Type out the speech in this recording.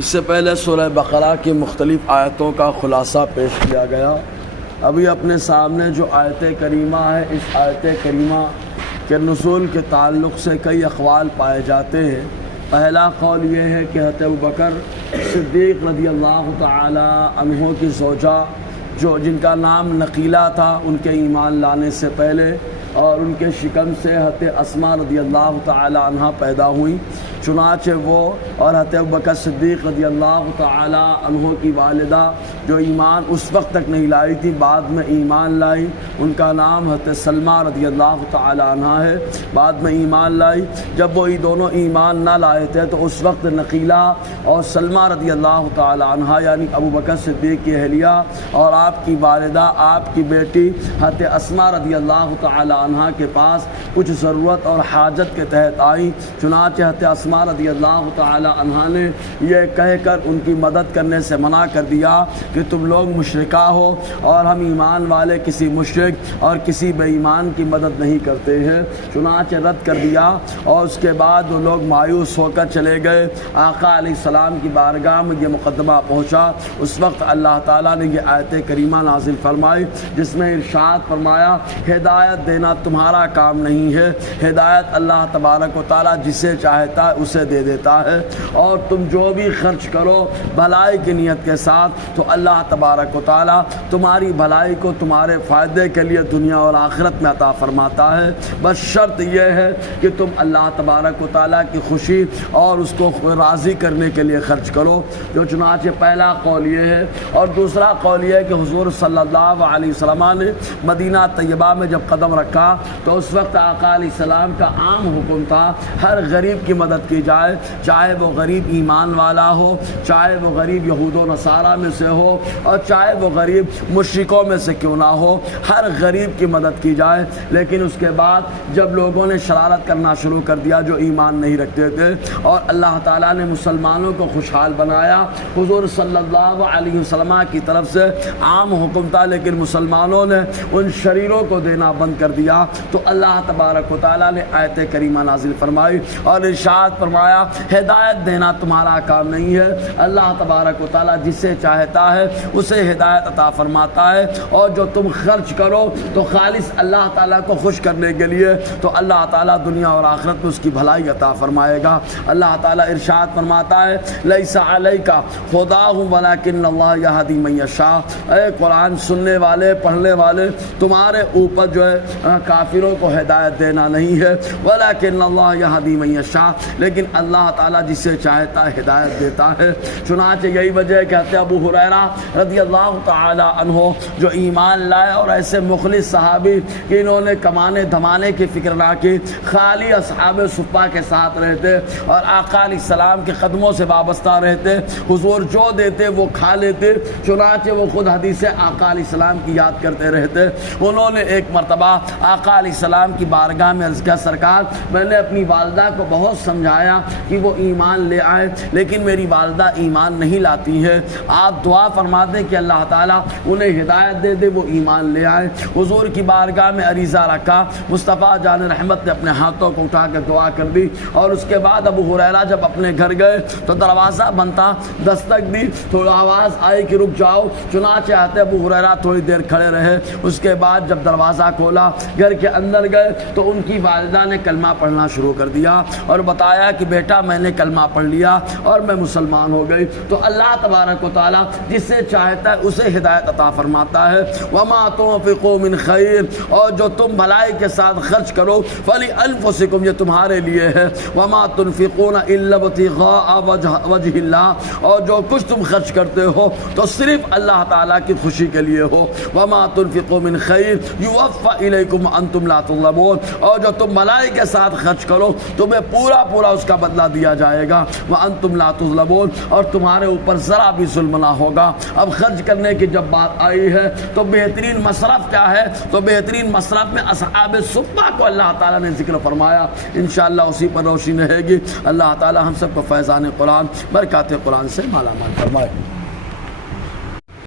اس سے پہلے سورہ بقرہ کی مختلف آیتوں کا خلاصہ پیش کیا گیا۔ ابھی اپنے سامنے جو آیت کریمہ ہے، اس آیت کریمہ کے نزول کے تعلق سے کئی اقوال پائے جاتے ہیں۔ پہلا قول یہ ہے کہ حضرت ابوبکر صدیق رضی اللہ تعالی عنہ کی زوجہ جن کا نام نقیلہ تھا، ان کے ایمان لانے سے پہلے اور ان کے شکم سے حضرت اسماء رضی اللہ تعالی عنہ پیدا ہوئی، چنانچہ وہ اور حضرت ابوبکر صدیق رضی اللہ تعالی عنہ کی والدہ جو ایمان اس وقت تک نہیں لائی تھی، بعد میں ایمان لائی، ان کا نام حضرت سلمہ رضی اللہ تعالی عنہ ہے، بعد میں ایمان لائی۔ جب وہ دونوں ایمان نہ لائے تھے تو اس وقت نقیلہ اور سلمہ رضی اللہ تعالی عنہ یعنی ابوبکر صدیق کی اہلیہ اور آپ کی والدہ، آپ کی بیٹی حضرت اسماء رضی اللہ تعالی عنہ کے پاس کچھ ضرورت اور حاجت کے تحت آئیں، چنانچہ حضرت اسماء رضی اللہ تعالی عنہ نے یہ کہہ کر ان کی مدد کرنے سے منع کر دیا کہ تم لوگ مشرکہ ہو اور ہم ایمان والے کسی مشرک اور کسی بے ایمان کی مدد نہیں کرتے ہیں، چنانچہ رد کر دیا۔ اور اس کے بعد وہ لوگ مایوس ہو کر چلے گئے۔ آقا علیہ السلام کی بارگاہ میں یہ مقدمہ پہنچا، اس وقت اللہ تعالیٰ نے یہ آیت کریمہ نازل فرمائی جس میں ارشاد فرمایا، ہدایت دینا تمہارا کام نہیں ہے، ہدایت اللہ تبارک و تعالیٰ جسے چاہتا ہے اسے دے دیتا ہے، اور تم جو بھی خرچ کرو بھلائی کی نیت کے ساتھ تو اللہ تبارک و تعالیٰ تمہاری بھلائی کو تمہارے فائدے کے لیے دنیا اور آخرت میں عطا فرماتا ہے، بس شرط یہ ہے کہ تم اللہ تبارک و تعالیٰ کی خوشی اور اس کو راضی کرنے کے لیے خرچ کرو، جو چنانچہ پہلا قول یہ ہے۔ اور دوسرا قول یہ ہے کہ حضور صلی اللہ علیہ وسلم نے مدینہ طیبہ میں جب قدم رکھا تو اس وقت آقا علیہ السلام کا عام حکم تھا ہر غریب کی مدد کی جائے، چاہے وہ غریب ایمان والا ہو، چاہے وہ غریب یہود و نصارہ میں سے ہو، اور چاہے وہ غریب مشرکوں میں سے کیوں نہ ہو، ہر غریب کی مدد کی جائے۔ لیکن اس کے بعد جب لوگوں نے شرارت کرنا شروع کر دیا جو ایمان نہیں رکھتے تھے، اور اللہ تعالیٰ نے مسلمانوں کو خوشحال بنایا، حضور صلی اللہ علیہ وسلم کی طرف سے عام حکم تھا لیکن مسلمانوں نے ان شریروں کو دینا بند کر دیا، تو اللہ تبارک و تعالیٰ نے آیت کریمہ نازل فرمائی اور ارشاد فرمایا، ہدایت دینا تمہارا کام نہیں ہے، اللہ تبارک و تعالیٰ جسے چاہتا ہے اسے ہدایت عطا فرماتا ہے، اور جو تم خرچ کرو تو خالص اللہ تعالیٰ کو خوش کرنے کے لیے تو اللہ تعالیٰ دنیا اور آخرت میں اس کی بھلائی عطا فرمائے گا۔ اللہ تعالیٰ ارشاد فرماتا ہے، لیس علیک ھداھم ولکن اللہ یہدی من یشاء، اے قرآن سننے والے پڑھنے والے، تمہارے اوپر جو ہے کافروں کو ہدایت دینا نہیں ہے، ولکن اللہ یہدی من یشاء، لیکن اللہ تعالیٰ جسے چاہتا ہے ہدایت دیتا ہے۔ چنانچہ یہی وجہ ہے کہ حضرت ابو ہریرہ رضی اللہ تعالی عنہ جو ایمان لائے اور ایسے مخلص صحابی کہ انہوں نے کمانے دھمانے کی فکر نہ کی، خالی اصحاب صفہ کے ساتھ رہتے اور آقا علیہ السلام کے قدموں سے وابستہ رہتے، حضور جو دیتے وہ کھا لیتے، چنانچہ وہ خود حدیث آقا علیہ السلام کی یاد کرتے رہتے۔ انہوں نے ایک مرتبہ آقا علیہ السلام کی بارگاہ میں عرض کیا، سرکار میں نے اپنی والدہ کو بہت سمجھایا کہ وہ ایمان لے آئے لیکن میری والدہ ایمان نہیں لاتی ہے، آپ دعا فرما دیں کہ اللہ تعالیٰ انہیں ہدایت دے دے وہ ایمان لے آئے۔ حضور کی بارگاہ میں عریضہ رکھا، مصطفیٰ جان رحمت نے اپنے ہاتھوں کو اٹھا کے دعا کر دی، اور اس کے بعد ابو ہریرہ جب اپنے گھر گئے تو دروازہ بند تھا، دستک دی تو آواز آئی کہ رک جاؤ، چنانچہ آتے ابو ہریرہ تھوڑی دیر کھڑے رہے، اس کے بعد جب دروازہ کھولا گھر کے اندر گئے تو ان کی والدہ نے کلمہ پڑھنا شروع کر دیا اور بتایا کہ بیٹا میں نے کلمہ پڑھ لیا اور میں مسلمان ہو گئی۔ تو اللہ تبارک و تعالیٰ جسے چاہتا ہے اسے ہدایت عطا فرماتا ہے۔ وما تنفقوا من خیر، اور جو تم بھلائی کے ساتھ خرچ کرو فلانفسکم، یہ تمہارے لیے ہے، وما تنفقون الا ابتغاء وجہ اللہ، اور جو کچھ تم خرچ کرتے ہو تو صرف اللہ تعالیٰ کی خوشی کے لیے ہو۔ وما تنفقوا من خیر یوفى الیکم وانتم لا تظلمون، اور جو تم بھلائی کے ساتھ خرچ کرو تمہیں پورا پورا اس کا بدلہ دیا جائے گا، وانتم لا تظلمون، اور تمہارے اوپر ذرا بھی ظلم نہ ہوگا۔ اب خرچ کرنے کی جب بات آئی ہے تو بہترین مصرف کیا ہے، تو بہترین مصرف میں اصحاب صفہ کو اللہ تعالیٰ نے ذکر فرمایا، انشاءاللہ اسی پر روشنی رہے گی۔ اللہ تعالیٰ ہم سب کو فیضان قرآن برکات قرآن سے مالا مال فرمائے۔